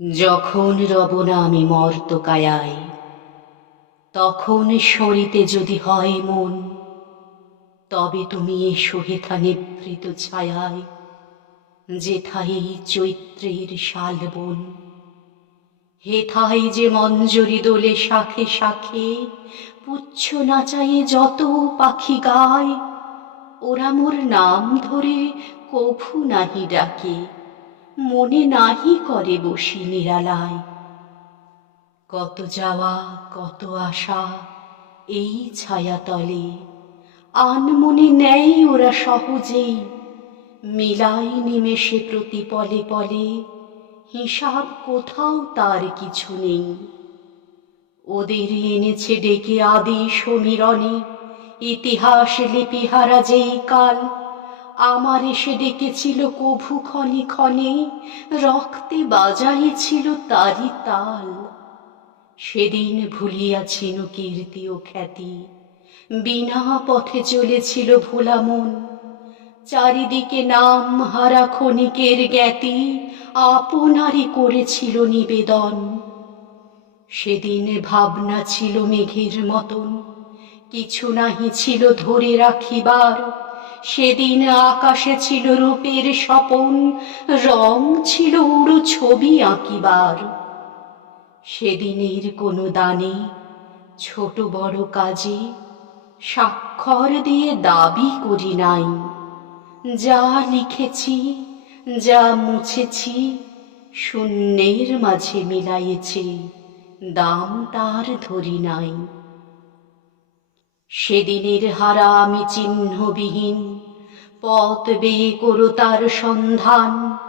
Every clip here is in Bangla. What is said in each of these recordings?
যখন রব না আমি মর্ত কায়াই তখন সরিতে যদি হয় মন, তবে তুমি এসো হেথা নিভৃত ছায়ায়, যেথায় চৈত্রের শাল শালবন হেথায় যে মঞ্জরি দোলে শাখে শাখে, পুচ্ছ নাচায়ে যত পাখি গায়, ওরা মোর নাম ধরে কভু নাহি ডাকে। মনে নাহি করে বসি নিরালায়। কত যাওয়া, কত আশা এই ছায়াতলে। আনমনে নেয় ওরা সহজেই মিলাই নিমেষে প্রতি পলে পলে, হিসাব কোথাও তার কিছু নেই। ওদের এনেছে ডেকে আদি সমীরণে ইতিহাস লিপিহারা যেই কাল আমার এসে ডেকেছিল কভু ক্ষণে ক্ষণে, রক্তে বাজাইছিল তারই তাল। সেদিন ভুলিয়াছিল কীর্তি ও খ্যাতি, বিনা পথে চলেছিল ভোলা মন। চারিদিকে নাম হারা ক্ষণিকের জ্ঞাতি আপনারই করেছিল নিবেদন। সেদিন ভাবনা ছিল মেঘের মতন, কিছু নাহি ছিল ধরে রাখিবার। সেদিন আকাশে ছিল রূপের স্বপন, রং ছিল উড়ো ছবি আঁকিবার। সেদিনের কোনো দানে, ছোট বড় কাজে স্বাক্ষর দিয়ে দাবি করি নাই। যা লিখেছি, যা মুছেছি, শূন্যের মাঝে মিলাইয়েছে, দাম তার ধরি নাই। সেদিনের হারা আমি চিহ্নবিহীন পথ বেয়ে করো তার সন্ধান।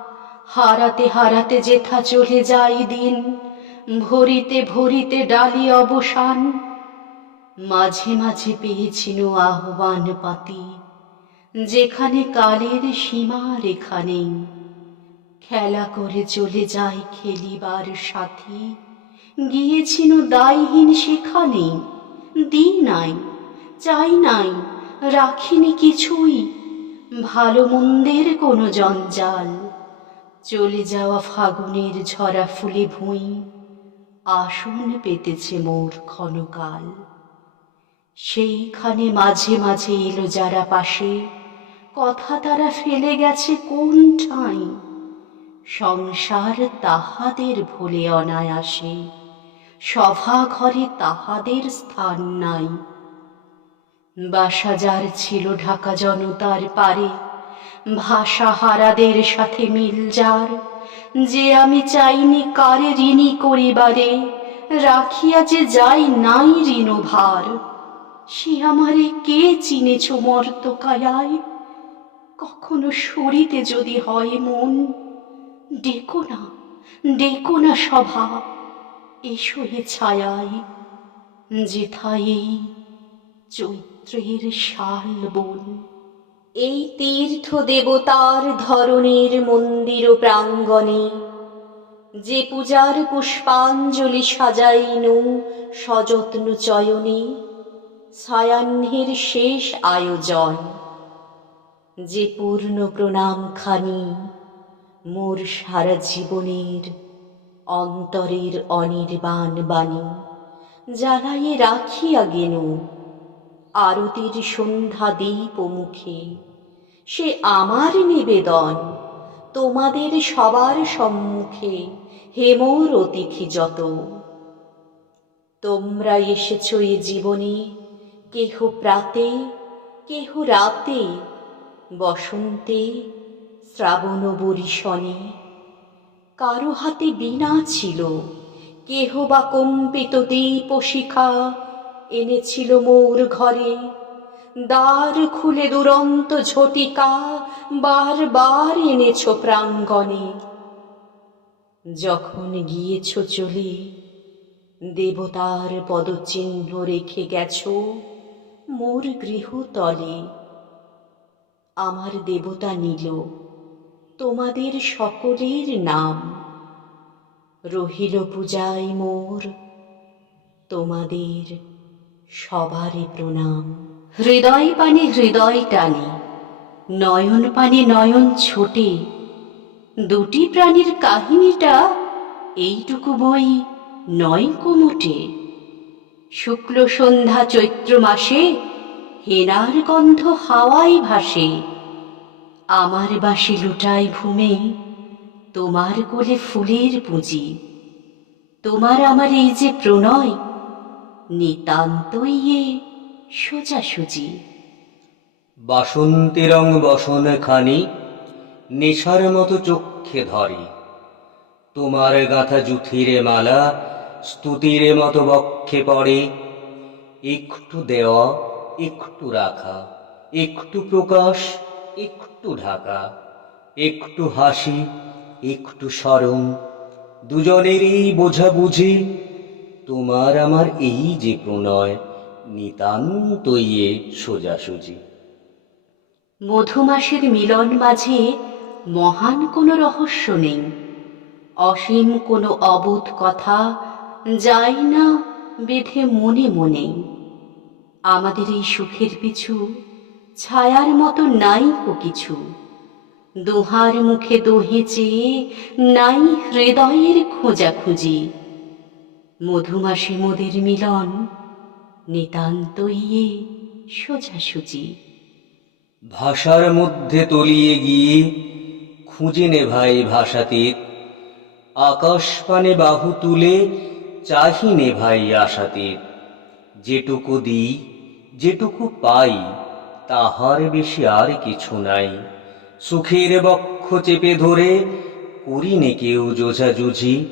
হারাতে হারাতে যেথা চলে যাই দিন, ভরিতে ভরিতে ডালি অবসান। মাঝে মাঝে পেয়েছিল আহ্বান পাতি, যেখানে কালের সীমা রেখা নেই। খেলা করে চলে যায় খেলিবার সাথী, গিয়েছিল দায়হীন সেখানে। দি নাই চাই নাই, রাখিনি কিছুই ভালো মন্দের কোনো জঞ্জাল। চলে যাওয়া ফাগুনের ঝরা ফুলে ভুঁই, আসন পেতেছে মোর ক্ষণকাল। সেইখানে মাঝে মাঝে এলো যারা পাশে, কথা তারা ফেলে গেছে কোন ঠাঁই? সংসার তাহাদের ভুলে অনায়াসে, সভা ঘরে তাহাদের স্থান নাই। বাসা যার ছিল ঢাকা জনতার পারে ভাষা হারাদের সাথে মিল যার। যে আমি চাইনি কারে ঋণী করিবারে, রাখিয়া যে যাই নাই ঋণ ভার সে আমারে কে চিনেছ মর্ত কায়ায় কখনো সরিতে যদি হয় মন, ডেকো না ডেকো না সভা। এসো হে ছায়ায়, যেথায় এই চৈত্রের শাল বন। এই তীর্থ দেবতার ধরনের মন্দির প্রাঙ্গণে যে পূজার পুষ্পাঞ্জলি সাজাইনু সযত্ন চয়নে ছায়াহ্নের শেষ আয়োজন। যে পূর্ণ প্রণাম খানি মোর সারা জীবনের অন্তরের অনির্বাণ বাণী জ্বালাইয়ে রাখিয়া গেনু। আরতির সন্ধ্যা দীপ মুখে। সে আমার নিবেদন, তোমাদের সবার সম্মুখে। হেমর অতিথি যত। তোমরা এসেছ এ জীবনে, কেহ প্রাতে, কেহ রাতে, বসন্তে, শ্রাবণ বরিশনে। কারও হাতে বীণা ছিল, কেহ বা কম্পিত দীপ শিখা এনেছিল মোর ঘরে। দ্বার খুলে দুরন্ত ঝটিকা বারবার এনেছ প্রাঙ্গণে। যখন গিয়েছ চলে, দেবতার পদচিহ্ন রেখে গেছ মোর গৃহতলে। আমার দেবতা নিল, তোমাদের সকলের নাম। রহিল পূজায় মোর তোমাদের সবারে প্রণাম। হৃদয় পানে হৃদয় টানে, নয়ন পানে নয়ন ছোটে। দুটি প্রাণীর কাহিনীটা এইটুকু বই নয় কুমুটে শুক্ল সন্ধ্যা চৈত্র মাসে হেনার গন্ধ হাওয়ায় ভাসে। আমার বাসি লুটাই ভূমে, তোমার কোলে ফুলের পুঁজি। তোমার আমার এই যে প্রণয় নিতান্তই সোজাসুজি। বাসন্তী রং বসন খানি, নেশার মতো চক্ষে ধরে। তোমার গাঁথা জুথিরে মালা, স্তুতিরে মতো বক্ষে পড়ে। একটু দেওয়া একটু রাখা, একটু প্রকাশ, একটু ঢাকা, একটু হাসি, একটু সরম দুজনেরই বোঝা বুঝি তোমার আমার এই যে প্রণয় নিতান্তই এ সোজাসুজি। মধুমাসের মিলন মাঝে মহান কোনো রহস্য নেই। অসীম কোনো অবোধ কথা যায় না বেঁধে মনে মনে। আমাদের এই সুখের পিছু ছায়ার মতো নাই কো কিছু। দোহার মুখে দোহে চেয়ে নাই হৃদয়ের খোঁজাখুঁজি। মধুমাসে মোদের মিলন, নিতান্তই এ সোজাসুজি। ভাষার মধ্যে তলিয়ে গিয়ে খুঁজে নে ভাই ভাষাতীত আকাশ পানে বাহু তুলে চাহি নে ভাই আশাতীত যেটুকু দিই, যেটুকু পাই, তাহার বেশি আর কিছু নাই। সুখের বক্ষ চেপে ধরে করি নে কেউ জোঝাজুঝি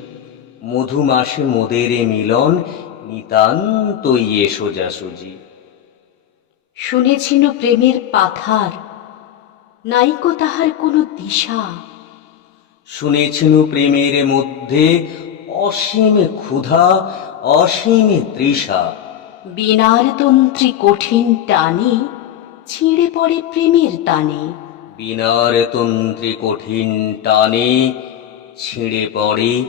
মধু মাসে মোদের এ মিলন নিতান্তই এ সোজাসুজি। শুনেছিল প্রেমের পাথার নাইকো তাহার কোনো দিশা। শুনেছিল প্রেমের মধ্যে অসীম ক্ষুধা অসীম তৃষা। বিনার তন্ত্রী কঠিন টানে ছিঁড়ে পড়ে প্রেমের টানে। বিনার তন্ত্রী কঠিন টানে ছিঁড়ে পড়ে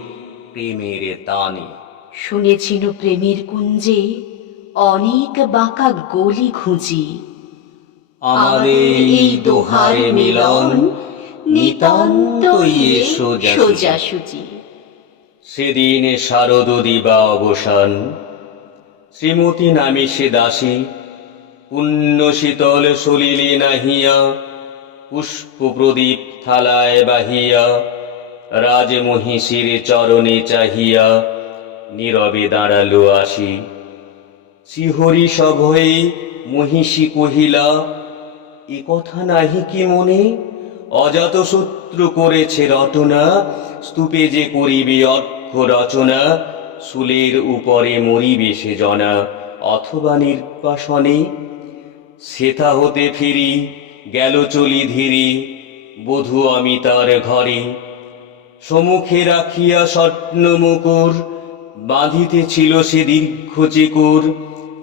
প্রেমের তানে শুনেছিল প্রেমের কুঞ্জে অনেক বাঁকা গলি খুঁজি। আমাদের এই দোহার মিলন নিতান্তই সোজাসুজি। সেদিন শারদ দিবা অবসান। শ্রীমতী নামে সে দাসী পুণ্য শীতল সলিলে নাহিয়া পুষ্প প্রদীপ থালায় বাহিয়া রাজমহিষীর চরণে চাহিয়া নীরবে দাঁড়াল আসি। শ্রীহরি সভয়ে মহিষী কহিলা, এ কথা নাহি কি মনে? অজাত শত্রু করেছে রটনা, স্তূপে যে করিবে অর্ঘ রচনা শুলের উপরে মরিবে সে জনা, অথবা নির্বাসনে। সেথা হতে ফিরি, গেল চলি ধীরি, বধূ আমি তার ঘরে। সমুখে রাখিয়া স্বপ্ন মুকুর, বাঁধিতেছিল সে দীর্ঘ চিকুর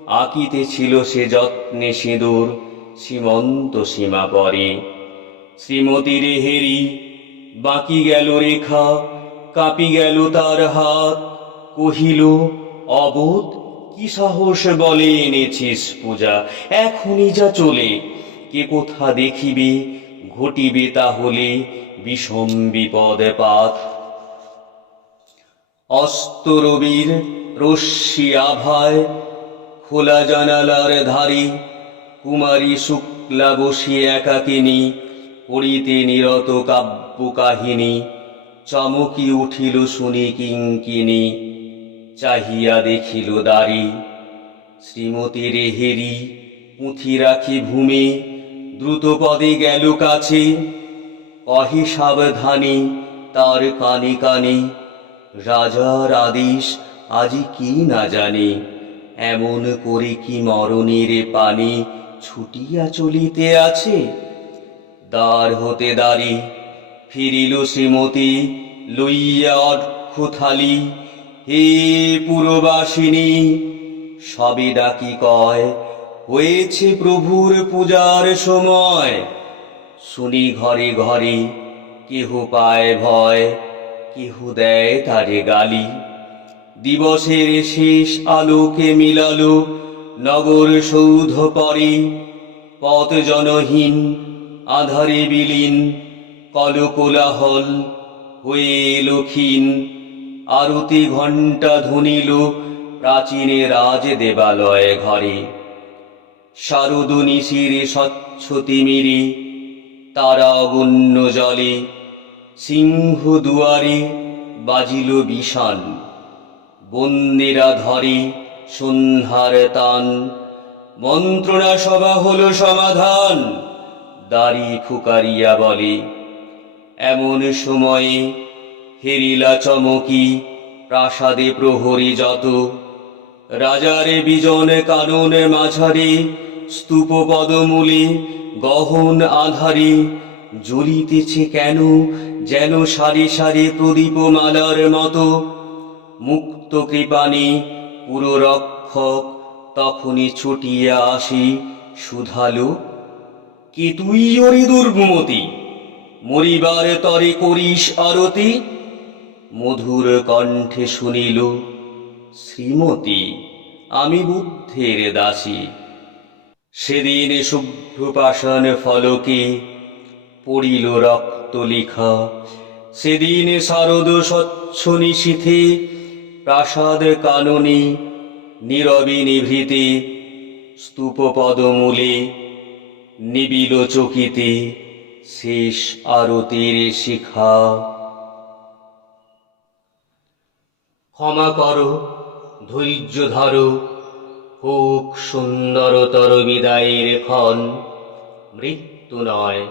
আঁকিতেছিল সে যত্নে সিঁদুর, সীমন্ত সীমা পরে। শ্রীমতীর হেরি, বাকি গেল রেখা, কাঁপি গেল তার হাত, কহিল, অবোধ, কি সাহস বলে এনেছিস পূজা, এখনই যা চলে, কে কোথা দেখিবে ঘটিবে তাহলে বিষম বিপদ পাত অস্ত রবির রশ্মি আভায়, খোলা জানালার ধারে, কুমারী শুক্লা বসিয়ে একাকিনী, পড়িতে নিরত কাব্য কাহিনী চমকি উঠিল শুনি কিঙ্কিনী, চাহিয়া দেখিল দাড়ি। শ্রীমতী রেহেরি পুঁথি রাখি ভূমি দ্রুত পদে গেল কাছে। কহে সাবধানে তার কানে কানে, রাজার আদেশ আজি কি না জানে? এমন করে কি মরণের পানি ছুটিয়া চলিতে আছে? দ্বার হতে দাঁড়ি ফিরিল শ্রীমতী, লইয়া অর্ঘ থালি হে পুরবাসিনী, সবে ডাকি কয় হয়েছে প্রভুর পূজার সময়। শুনি ঘরে ঘরে, কেহ পায় ভয়, কেহ দেয় তারে গালি। দিবসের শেষ আলোকে মিলালো নগর সৌধ পরে। পথ জনহীন, আধারে বিলীন, কলকোলাহল হয়ে লক্ষীন আরতি ঘণ্টা ধুনিল প্রাচীনে রাজ দেবালয় ঘরে। শারদ নিশির স্বচ্ছ তিমিরে তারা অগণ্য জলে সিংহ দুয়ারে বাজিল বিষান বন্দিরা ধরে সন্ধ্যার তান মন্ত্রণা সভা হলো সমাধান, দাড়ি ফুকারিয়া বলে। এমন সময়ে হেরিলা চমকি, প্রাসাদে প্রহরী যত রাজারে বিজনে কাননে মাঝারি স্তূপ পদমূলে গহন আধারে, জ্বলিতেছে কেন যেন সারি সারি প্রদীপ মালার মতো? মুক্ত কৃপাণী পুররক্ষক তখনই ছুটিয়া আসি শুধালো কি তুই ওরে দুর্গমতি? মরিবার তরে করিস আরতি? মধুর কণ্ঠে শুনিল শ্রীমতী, আমি বুদ্ধের দাসী। সেদিন শুভ্রপাষাণ ফলকে পড়িল রক্ত লিখা। সেদিন শারদ স্বচ্ছ নিশীথে প্রাসাদ কাননে নীরবে নিভৃতে স্তূপ পদমূলে নিবিল চকিতে শেষ আরতির শিখা। ক্ষমা করো ধৈর্য ধরো হোক সুন্দরতর বিদায়ের ক্ষণ। মৃত্যু নয়,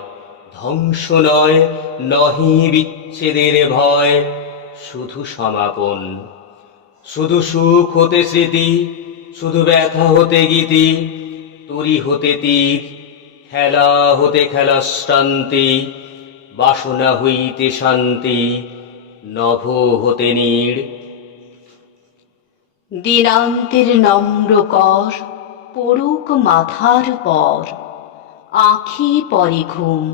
ধ্বংস নয়, নহি বিচ্ছেদের ভয়। শুধু সমাপন, শুধু সুখ হতে স্মৃতি, শুধু ব্যথা হতে গীতি। তরি হতে তীর, খেলা হতে খেলা শ্রান্তি বাসনা হইতে শান্তি, নভ হতে নীড়। দিনান্তের নম্র কর পড়ুক মাথার পর, আখি পরে ঘুম।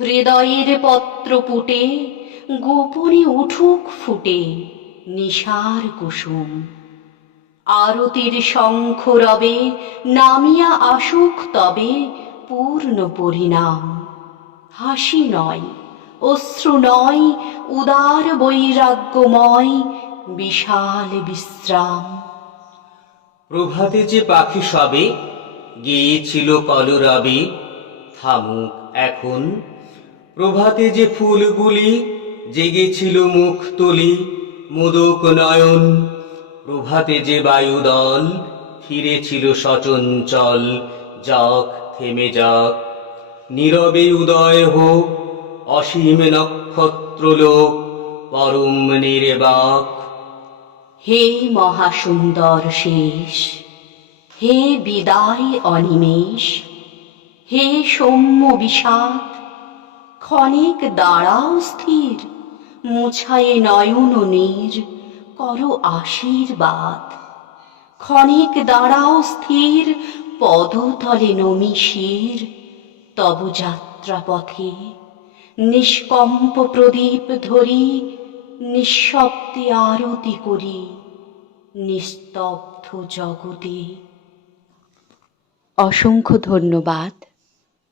হৃদয়ের পত্র পুটে, গোপনে উঠুক ফুটে নিশার কুসুম। আরতির শঙ্খ রবে, নামিয়া আসুক তবে পূর্ণ পরিণাম। হাসি নয়, অশ্রু নয়, উদার বৈরাগ্যময় বিশাল বিশ্রাম। প্রভাতে যে পাখি সবে, গিয়েছিল কলরবে। থামুক এখন। প্রভাতে যে ফুলগুলি, জেগেছিল মুখ তুলি। মুদক নয়ন, প্রভাতে যে বায়ুদল, ফিরেছিল সচঞ্চল। যাক, থেমে যাক। নীরবে উদয় হোক, অসীম নক্ষত্রলোক, পরম নির্বাক। হে মহাসুন্দর শেষ, হে বিদায় অনিমেষ, হে সৌম্য বিষাদ, ক্ষণিক দাঁড়াও স্থির, মুছায়ে নয়ন নীর, করো আশীর্বাদ। ক্ষণিক দাঁড়াও স্থির, পদতলে নমি শির, তব যাত্রাপথে নিষ্কম্প প্রদীপ ধরি নিঃশব্দে আরতি করি, নিস্তব্ধ জগতে। অসংখ্য ধন্যবাদ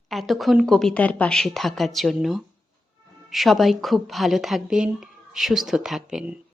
এতক্ষণ কবিতার পাশে থাকার জন্য। সবাই খুব ভালো থাকবেন, সুস্থ থাকবেন।